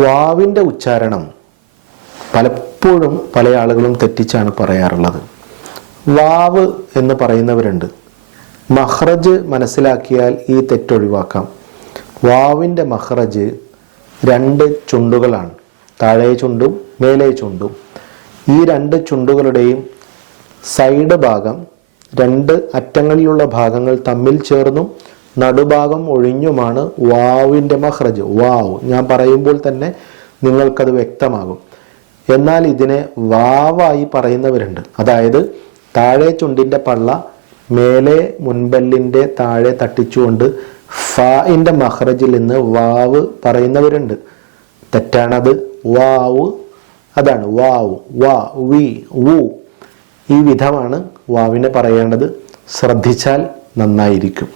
വാവിൻ്റെ ഉച്ചാരണം പലപ്പോഴും പല ആളുകളും തെറ്റിച്ചാണ് പറയാറുള്ളത്. വാവ് എന്ന് പറയുന്നവരുണ്ട്. മഹ്റജ് മനസ്സിലാക്കിയാൽ ഈ തെറ്റൊഴിവാക്കാം. വാവിൻ്റെ മഹ്റജ് 2 ചുണ്ടുകളാണ്, താഴെ ചുണ്ടും മേലെ ചുണ്ടും. ഈ 2 ചുണ്ടുകളുടെയും സൈഡ് ഭാഗം, 2 അറ്റങ്ങളിലുള്ള ഭാഗങ്ങൾ തമ്മിൽ ചേർന്നും നടുഭാഗം ഒഴിഞ്ഞുമാണ് വാവിൻ്റെ മഹ്റജ്. വാവ് ഞാൻ പറയുമ്പോൾ തന്നെ നിങ്ങൾക്കത് വ്യക്തമാകും. എന്നാൽ ഇതിനെ വാവായി പറയുന്നവരുണ്ട്. അതായത് താഴെ ചുണ്ടിൻ്റെ പള്ള മേലെ മുൻപല്ലിൻ്റെ താഴെ തട്ടിച്ചുകൊണ്ട് ഫാഇൻ്റെ മഹ്റജിൽ നിന്ന് വാവ് പറയുന്നവരുണ്ട്. തെറ്റാണത്. വാവ് അതാണ് വാവ്, വാ വി വു. ഈ വിധമാണ് വാവിനെ പറയേണ്ടത്. ശ്രദ്ധിച്ചാൽ നന്നായിരിക്കും.